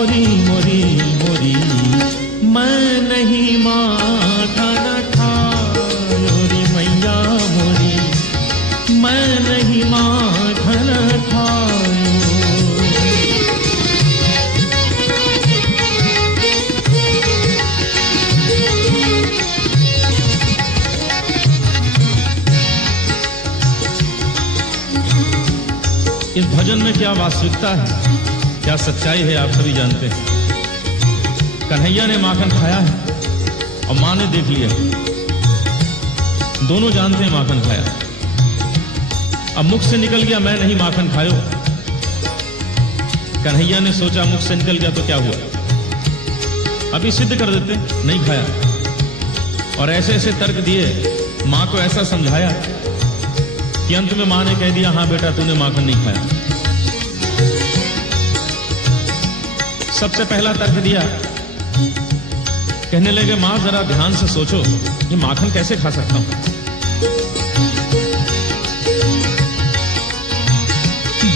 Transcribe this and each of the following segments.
मोरी मोरी मोरी, मैं नहीं माखन खायो रे मैया मोरी, मैं नहीं माखन खायो। इस भजन में क्या वास्तविकता है, क्या सच्चाई है, आप सभी जानते हैं। कन्हैया ने माखन खाया है और मां ने देख लिया, दोनों जानते हैं माखन खाया। अब मुख से निकल गया मैं नहीं माखन खायो, कन्हैया ने सोचा मुख से निकल गया तो क्या हुआ, अभी सिद्ध कर देते, नहीं खाया। और ऐसे ऐसे तर्क दिए, मां को ऐसा समझाया कि अंत में मां ने कह दिया हाँ बेटा तूने माखन नहीं खाया। सबसे पहला तर्क दिया, कहने लगे मां जरा ध्यान से सोचो, ये माखन कैसे खा सकता हूं।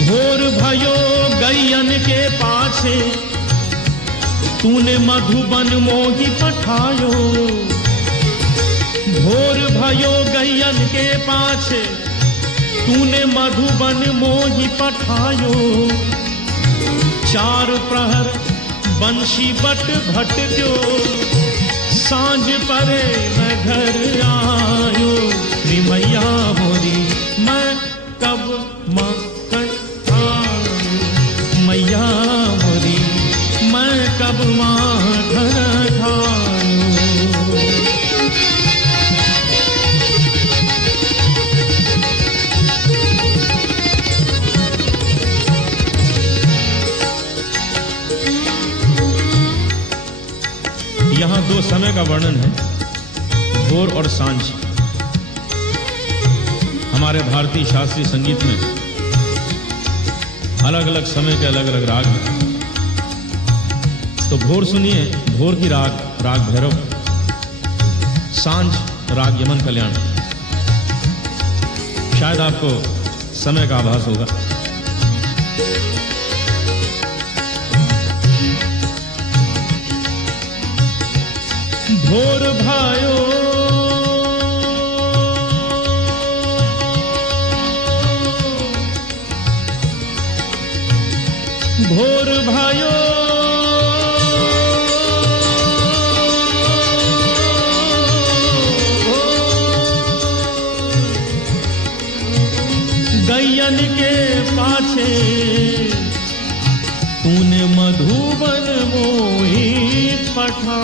भोर भयो गैयन के पाछे, तूने मधुबन मोही पठायो। भोर भयो गैयन के पाछे, तूने मधुबन मोही पठायो। चार प्रहर बंशी बट भटक्यो, सांझ परे मैं घर आयो रे मैया मोरी, मैं कब माखन खायो मैया मोरी, मैं कब माखन खायो। यहां दो समय का वर्णन है, भोर और सांझ। हमारे भारतीय शास्त्रीय संगीत में अलग अलग समय के अलग अलग राग हैं। तो भोर सुनिए, भोर की राग राग भैरव, सांझ राग यमन कल्याण। शायद आपको समय का आभास होगा। भोर भयो भोर भयो गैयन के पाछे, तूने मधुबन मोही पठा।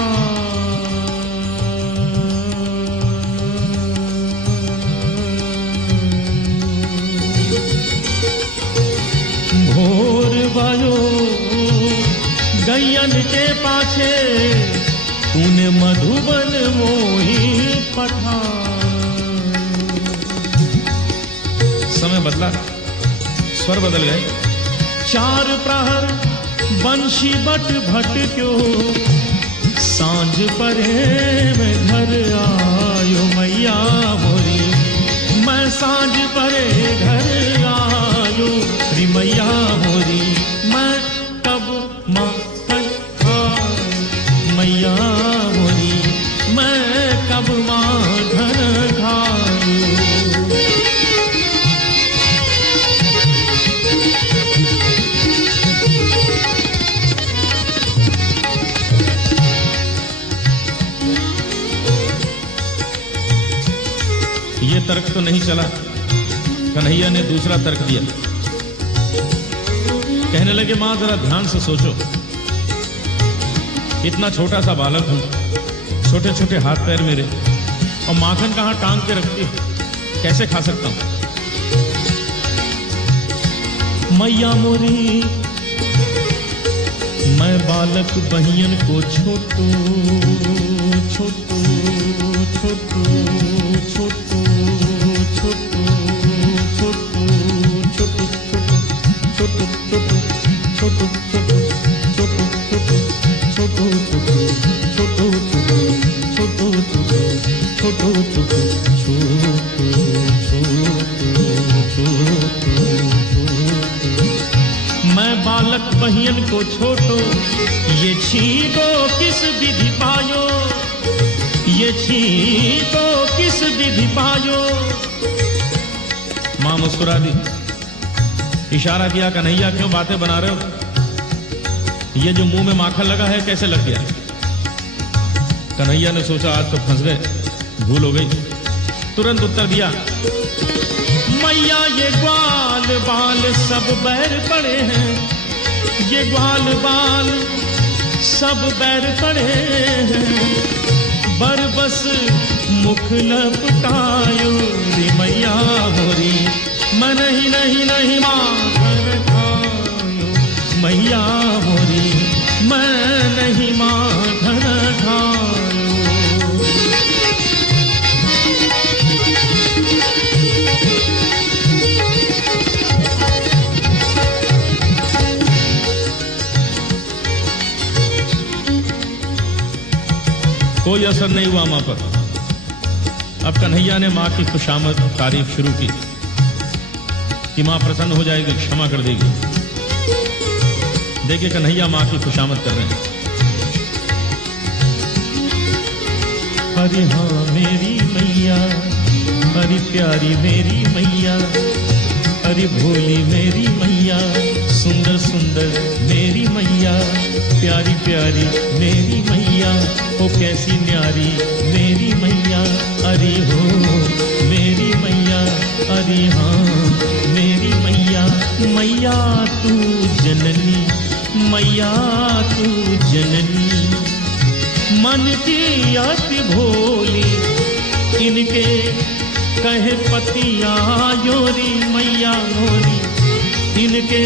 भोर भयो गैयन के पाछे, तूने मधुबन मोही पठा। समय बदला, स्वर बदल गए। चार प्रहर बंशी बट भटक्यो, सांझ परे मैं घर आयो मैया मोरी, मैं सांझ परे घर आयो रे मैया मोरी, मैं कब माखन खायो मैया मोरी, मैं कब माखन खायो। ये तर्क तो नहीं चला, कन्हैया ने दूसरा तर्क दिया। कहने लगे मां जरा ध्यान से सोचो, इतना छोटा सा बालक हूं, छोटे छोटे हाथ पैर मेरे, और माखन कहां टांग के रखती हूं, कैसे खा सकता हूं। मैया मोरी मैं बालक बहियन को छोटू छोटू छोटू छोटू छोटू छोटू छोटू छोटू छोटू छोटू छोटू छोटू छोटू छोटू छोटू मैं बालक बहियन को छोटो छीको किस विधि पायो, ये छीको किस विधि पायो। मां मुस्कुरा दी, इशारा किया, कन्हैया क्यों बातें बना रहे हो, ये जो मुंह में माखन लगा है कैसे लग गया। कन्हैया ने सोचा आज तो फंस गए, भूल हो गई। तुरंत उत्तर दिया, मैया ये ग्वाल बाल सब बैर पड़े हैं, ये ग्वाल बाल सब बैर पड़े हैं, बरबस मुख लपटायो रे मैया मोरी, मैं नहीं नहीं नहीं माखन खायो मैया मोरी, मैं नहीं माखन खायो। कोई असर नहीं हुआ मां पर। अब कन्हैया ने मां की खुशामद तारीफ शुरू की कि मां प्रसन्न हो जाएगी, क्षमा कर देगी। देखिए कन्हैया मां की खुशामद कर रहे हैं। अरे हाँ मेरी मैया, अरे प्यारी मेरी मैया, अरे भोली मेरी मैया, सुंदर सुंदर मेरी मैया, प्यारी प्यारी मेरी मैया, ओ कैसी न्यारी मेरी मैया, अरे हो मेरी मैया, अरे हाँ मेरी मैया, मैया तू जननी, मैया तू जननी, मन की अति भोली, इनके कहे पतिया योरी मैया मोरी, इनके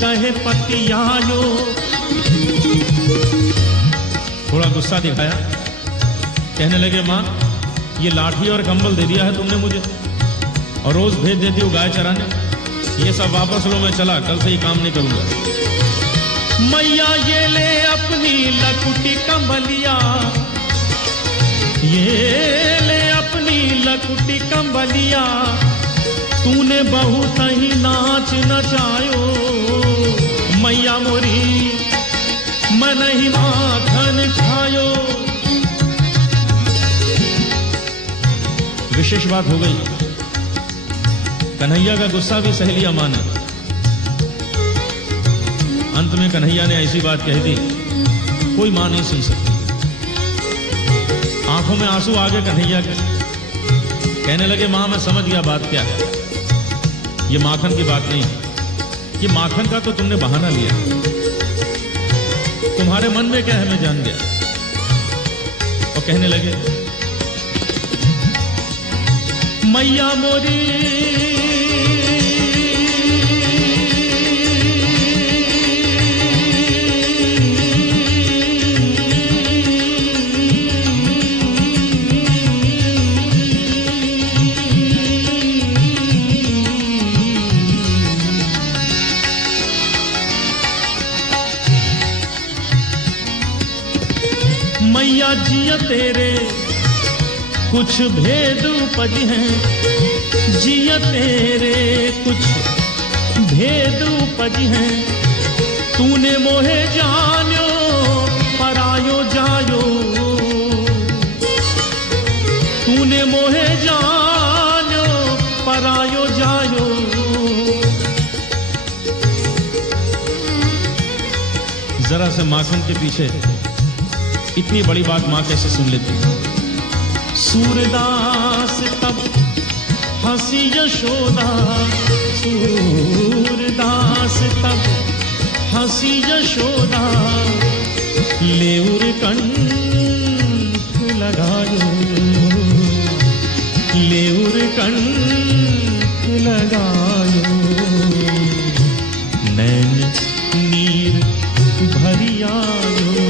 कहे पतिया यो। थोड़ा गुस्सा दिखाया, कहने लगे मां ये लाठी और कंबल दे दिया है तुमने मुझे, और रोज भेज देती हो गाय चराने, ये सब वापस लो, मैं चला, कल से ये काम नहीं करूंगा। मैया ये ले अपनी लकुटी कंबलिया, ये ले अपनी लकुटी कंबलिया, तूने बहुत ही नाच नचायो मैया मोरी, मैं नहीं माखन खायो। विशेष बात हो गई, कन्हैया का गुस्सा भी सहेलियां माने। अंत में कन्हैया ने ऐसी बात कह दी, कोई मां नहीं सुन सकती। आंखों में आंसू आ गए कन्हैया के, कहने लगे मां मैं समझ गया बात क्या है, ये माखन की बात नहीं, ये माखन का तो तुमने बहाना लिया, तुम्हारे मन में क्या है मैं जान गया। और कहने लगे मैया मोरी, मैया जिया तेरे कुछ भेद उपज हैं, जिया तेरे कुछ भेद उपज हैं, तूने मोहे जानो परायो जायो, तूने मोहे जानो परायो जायो। जरा से माखन के पीछे इतनी बड़ी बात मां कैसे सुन लेती। सूरदास तब हंसी यशोदा, सूरदास तब हंसी यशोदा, लेउर कंठ लगायो, लेउर कंठ लगायो, नैन नीर भरी आयो,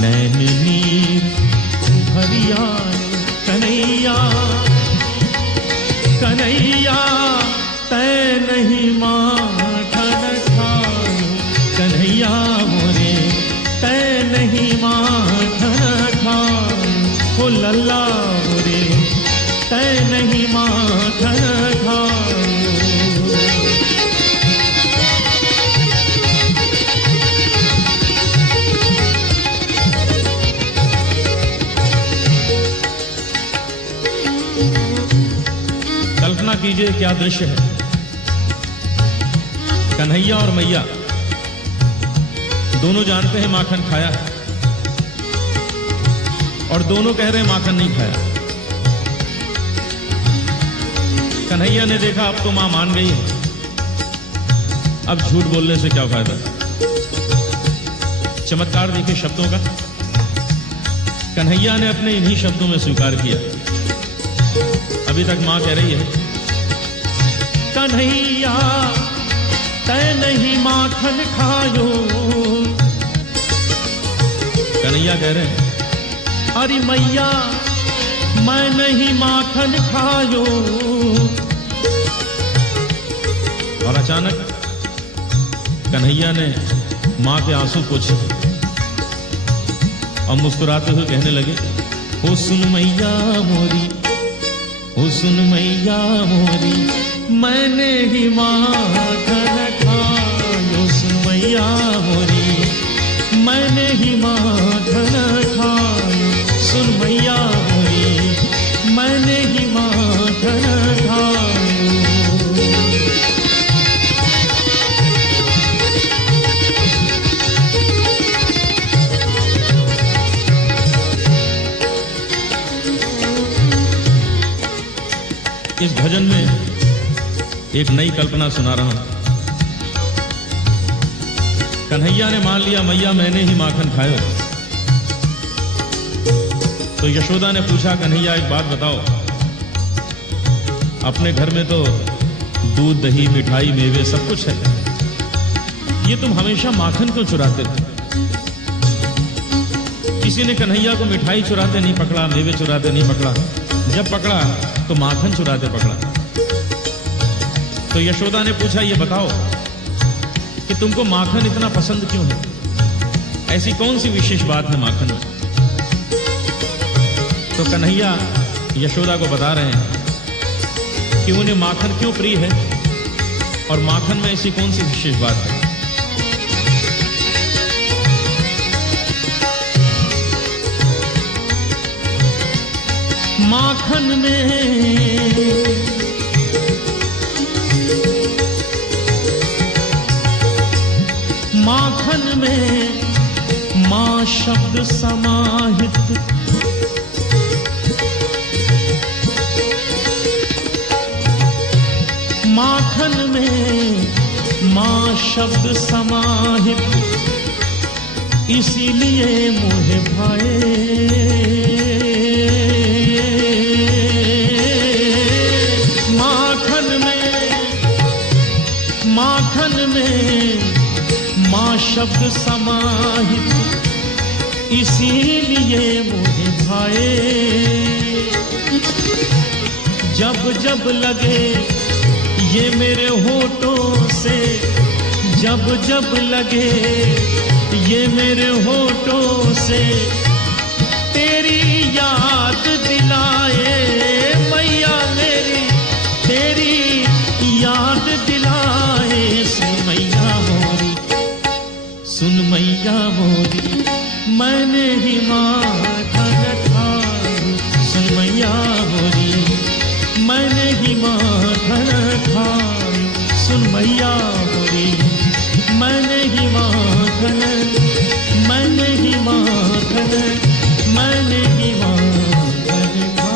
नैन नीर भरी आयो, कन्हैया कन्हैया तै नहीं माखन खायो, कन्हैया मोरे तै नहीं माखन खायो, ओ लल्ला मोरे तै नहीं माखन खायो। कीजिए क्या दृश्य है। कन्हैया और मैया दोनों जानते हैं माखन खाया है, और दोनों कह रहे हैं माखन नहीं खाया। कन्हैया ने देखा अब तो मां मान गई है, अब झूठ बोलने से क्या फायदा। चमत्कार देखिए शब्दों का। कन्हैया ने अपने इन्हीं शब्दों में स्वीकार किया। अभी तक मां कह रही है, कन्हैया तै नहीं माखन खायो। कन्हैया कह रहे हैं, अरे मैया मैं नहीं माखन खायो। और अचानक कन्हैया ने मां के आंसू पोंछे और मुस्कुराते हुए कहने लगे, ओ सुन मैया मोरी, ओ सुन मैया मोरी, मैंने ही माखन खायो। सुन मैया मोरी, मैंने ही माखन खायो। सुन मैया मोरी, मैंने ही माखन खायो। इस भजन में एक नई कल्पना सुना रहा हूं। कन्हैया ने मान लिया मैया मैंने ही माखन खायो। तो यशोदा ने पूछा, कन्हैया एक बात बताओ, अपने घर में तो दूध दही मिठाई मेवे सब कुछ है, ये तुम हमेशा माखन क्यों चुराते थे? किसी ने कन्हैया को मिठाई चुराते नहीं पकड़ा, मेवे चुराते नहीं पकड़ा, जब पकड़ा तो माखन चुराते पकड़ा। तो यशोदा ने पूछा, ये बताओ कि तुमको माखन इतना पसंद क्यों है? ऐसी कौन सी विशेष बात है माखन में? तो कन्हैया यशोदा को बता रहे हैं कि उन्हें माखन क्यों प्रिय है और माखन में ऐसी कौन सी विशेष बात है। माखन में मां शब्द समाहित, माखन में मां शब्द समाहित, इसीलिए मोहे भाए। माखन में मां शब्द समाहित, इसीलिए मोहे भाए। जब जब लगे ये मेरे होठों से, जब जब लगे ये मेरे होठों से, तेरी याद दिलाए मैया मेरी, तेरी याद दिलाए। सुन मैया मोरी, सुन मैया मोरी, मैंने ही माखन खायो। सुन मैया मोरी, मैंने ही माखन खायो। सुन मैया मोरी, मैंने ही माखन, मैंने ही माखन